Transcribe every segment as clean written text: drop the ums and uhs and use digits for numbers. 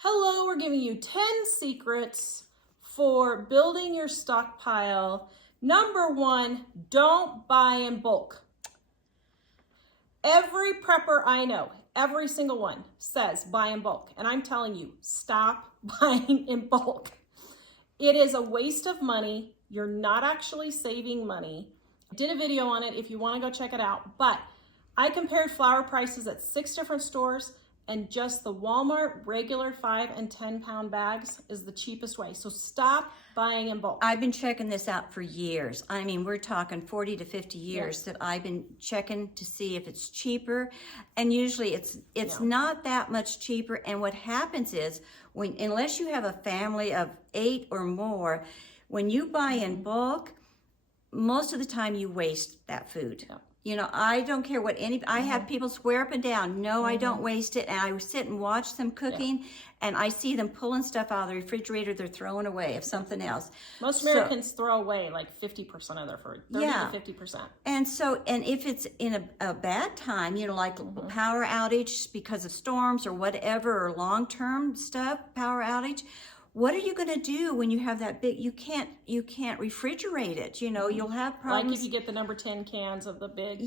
Hello, we're giving you 10 secrets for building your stockpile. Number one, don't buy in bulk. Every prepper I know, every single one says buy in bulk. And I'm telling you, stop buying in bulk. It is a waste of money. You're not actually saving money. I did a video on it if you want to go check it out. But I compared flour prices at 6 different stores, and just the Walmart regular 5 and 10 pound bags is the cheapest way. So stop buying in bulk. I've been checking this out for years. I mean, we're talking 40 to 50 years that I've been checking to see if it's cheaper. And usually it's not that much cheaper. And what happens is, unless you have a family of 8 or more, when you buy in bulk, most of the time you waste that food. Yeah. You know, I don't care what I have people swear up and down, no, I don't waste it. And I sit and watch them cooking and I see them pulling stuff out of the refrigerator they're throwing away of something else. Most Americans throw away like 50% of their food, 30 to 50%. And if it's in a bad time, you know, like power outage because of storms or whatever, or long-term stuff, power outage, what are you going to do when you have that big, you can't refrigerate it, you know, you'll have problems. Like if you get the number 10 cans of the big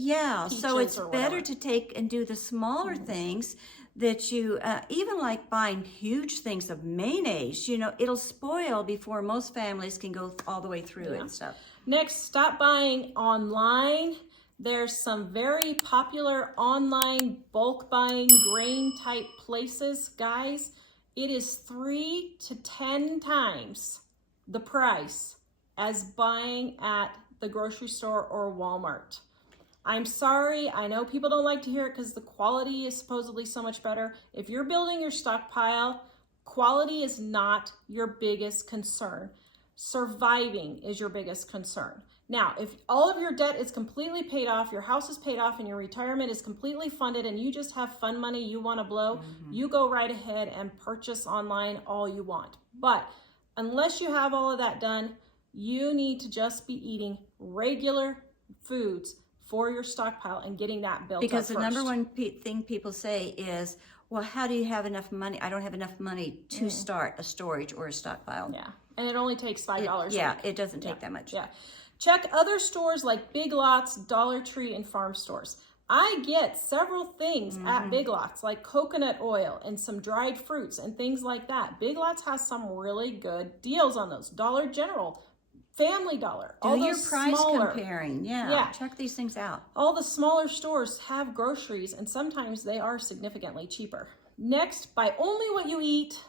so it's better to take and do the smaller things that you, even like buying huge things of mayonnaise, you know, it'll spoil before most families can go all the way through it and stuff. Next, stop buying online. There's some very popular online bulk buying grain type places, guys. It is 3 to 10 times the price as buying at the grocery store or Walmart. I'm sorry, I know people don't like to hear it because the quality is supposedly so much better. If you're building your stockpile, quality is not your biggest concern. Surviving is your biggest concern. Now, if all of your debt is completely paid off, your house is paid off, and your retirement is completely funded, and you just have fun money you want to blow, you go right ahead and purchase online all you want. But unless you have all of that done, you need to just be eating regular foods for your stockpile and getting that built up Because the first. number one thing people say is, well, how do you have enough money? I don't have enough money to start a storage or a stockpile. Yeah, and it only takes $5. It doesn't take that much. Yeah. Check other stores like Big Lots, Dollar Tree, and farm stores. I get several things at Big Lots, like coconut oil and some dried fruits and things like that. Big Lots has some really good deals on those. Dollar General, Family Dollar, all Do your those price smaller, comparing. Yeah, check these things out. all the smaller stores have groceries, and sometimes they are significantly cheaper. Next, buy only what you eat.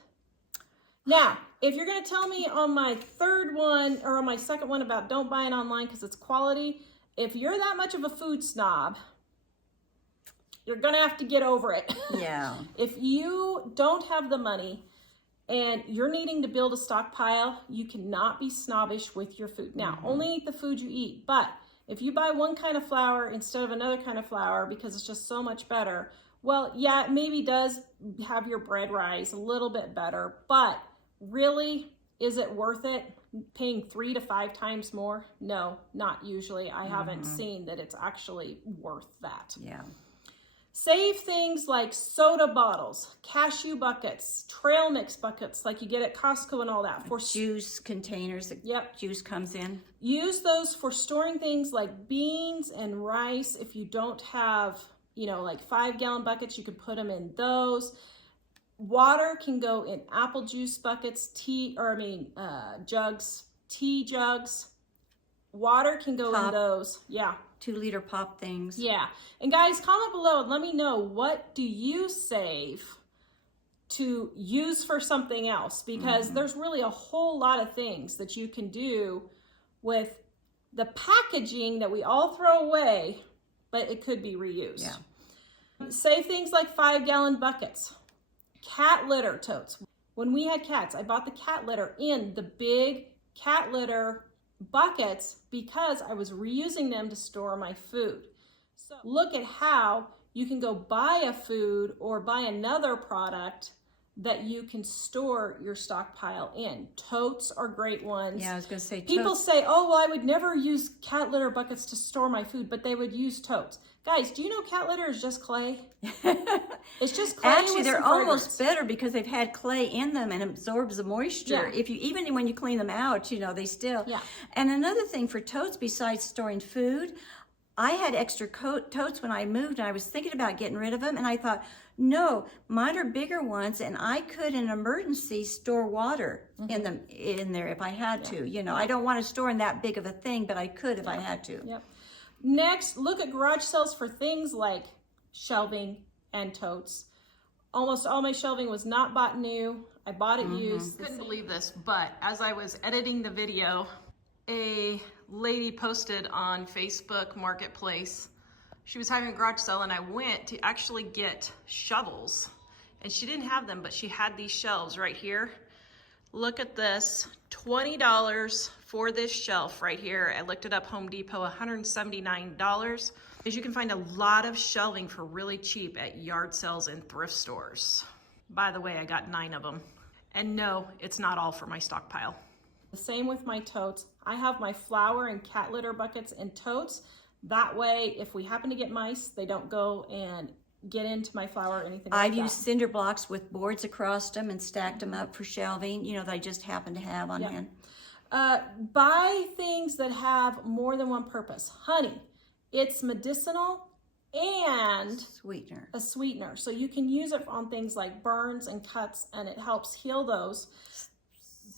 Now, if you're going to tell me on my third one or on my second one about don't buy it online because it's quality, if you're that much of a food snob, you're going to have to get over it. Yeah. If you don't have the money and you're needing to build a stockpile, you cannot be snobbish with your food. Now, only eat the food you eat, but if you buy one kind of flour instead of another kind of flour because it's just so much better, well, yeah, it maybe does have your bread rise a little bit better, but really, is it worth it paying 3 to 5 times more? No, not usually. I haven't seen that it's actually worth that. Yeah. Save things like soda bottles, cashew buckets, trail mix buckets like you get at Costco and all that. For juice containers that juice comes in. Use those for storing things like beans and rice. If you don't have, you know, like 5-gallon buckets, you can put them in those. Water can go in apple juice buckets, jugs, tea jugs. Water can go in those. Yeah. 2-liter pop things. Yeah. And guys, comment below and let me know, what do you save to use for something else? Because there's really a whole lot of things that you can do with the packaging that we all throw away, but it could be reused. Yeah. Save things like 5-gallon buckets. Cat litter totes. When we had cats, I bought the cat litter in the big cat litter buckets because I was reusing them to store my food. So look at how you can go buy a food or buy another product that you can store your stockpile in. Totes are great ones. Yeah, I was going to say People totes. say, oh, well, I would never use cat litter buckets to store my food, but they would use totes. Guys, do you know cat litter is just clay? It's just clay. Actually, with they're some almost fragrance. better because they've had clay in them and absorbs the moisture. Yeah. If you even when you clean them out, you know, they still. Yeah. And another thing for totes besides storing food, I had extra totes when I moved, and I was thinking about getting rid of them, and I thought, no, mine are bigger ones, and I could, in an emergency, store water in them in there if I had to. You know, I don't want to store in that big of a thing, but I could if I had to. Yep. Next, look at garage sales for things like shelving and totes. Almost all my shelving was not bought new. I bought it used. Couldn't believe this, but as I was editing the video, a lady posted on Facebook Marketplace. She was having a garage sale, and I went to actually get shovels, and she didn't have them, but she had these shelves right here. Look at this, $20 for this shelf right here. I looked it up, Home Depot, $179. As you can find a lot of shelving for really cheap at yard sales and thrift stores. By the way, I got 9 of them. And no, it's not all for my stockpile. The same with my totes. I have my flour and cat litter buckets in totes. That way, if we happen to get mice, they don't go and get into my flour or anything like I've that. used cinder blocks with boards across them and stacked them up for shelving, you know, that I just happen to have on hand. Buy things that have more than one purpose. Honey, it's medicinal and Sweetener. a sweetener. So you can use it on things like burns and cuts, and it helps heal those.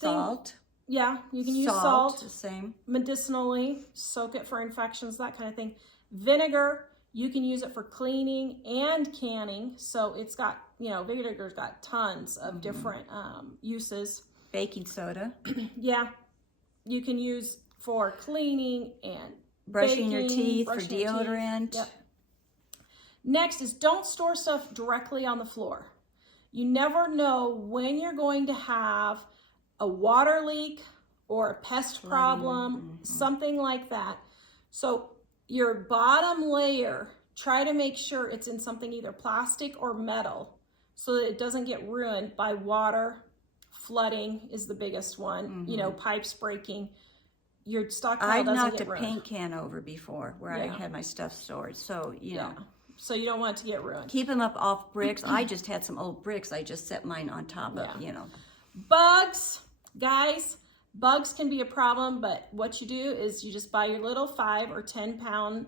Salt. Yeah, you can use salt the same. medicinally, soak it for infections, that kind of thing. Vinegar, you can use it for cleaning and canning. So it's got, you know, vinegar's got tons of different uses. Baking soda. Yeah, you can use for cleaning and Brushing your baking, teeth, for brushing your teeth. deodorant. Yep. Next is don't store stuff directly on the floor. You never know when you're going to have a water leak or a pest problem, something like that. So your bottom layer, try to make sure it's in something either plastic or metal so that it doesn't get ruined by water. Flooding is the biggest one, you know, pipes breaking. Your stockpile I've doesn't knocked get a ruined. paint can over before where I had my stuff stored. So, you know. So you don't want it to get ruined. Keep them up off bricks. I just had some old bricks. I just set mine on top of, you know. Bugs, guys, bugs can be a problem, but what you do is you just buy your little 5 or 10 pound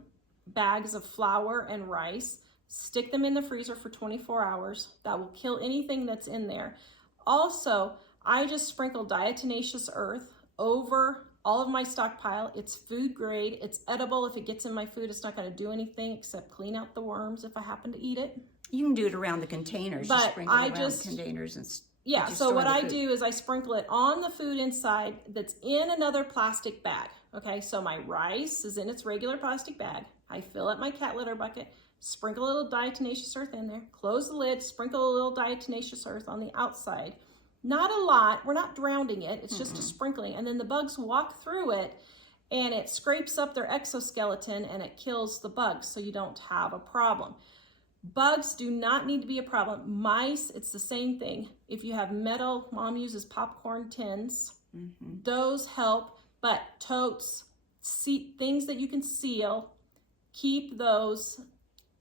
bags of flour and rice, stick them in the freezer for 24 hours. That will kill anything that's in there. Also, I just sprinkle diatomaceous earth over all of my stockpile. It's food grade, it's edible. If it gets in my food, it's not gonna do anything except clean out the worms if I happen to eat it. You can do it around the containers. But Just sprinkle I it around just- the containers and Yeah, so what I do is I sprinkle it on the food inside that's in another plastic bag. Okay, so my rice is in its regular plastic bag. I fill up my cat litter bucket, sprinkle a little diatomaceous earth in there, close the lid, sprinkle a little diatomaceous earth on the outside. Not a lot, we're not drowning it, it's just a sprinkling. And then the bugs walk through it and it scrapes up their exoskeleton and it kills the bugs so you don't have a problem. Bugs do not need to be a problem. Mice, it's the same thing. If you have metal, mom uses popcorn tins, those help, but totes, things that you can seal, keep those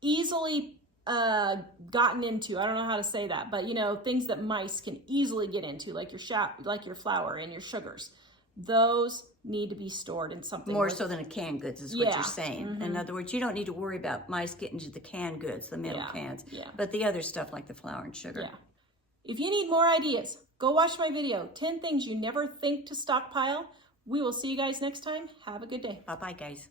easily gotten into. I don't know how to say that, but you know, things that mice can easily get into, like your flour and your sugars. Those need to be stored in something more so than a canned goods is what Yeah. you're saying. In other words, you don't need to worry about mice getting to the canned goods, the metal cans, Yeah. but the other stuff like the flour and sugar. Yeah. If you need more ideas, go watch my video, 10 things you never think to stockpile. We will see you guys next time. Have a good day. Bye-bye, guys.